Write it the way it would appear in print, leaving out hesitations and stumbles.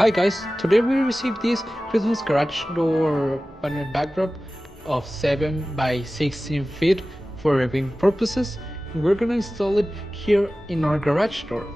Hi guys, today we received this Christmas garage door panel backdrop of 7 by 16 feet for living purposes. We're gonna install it here in our garage door.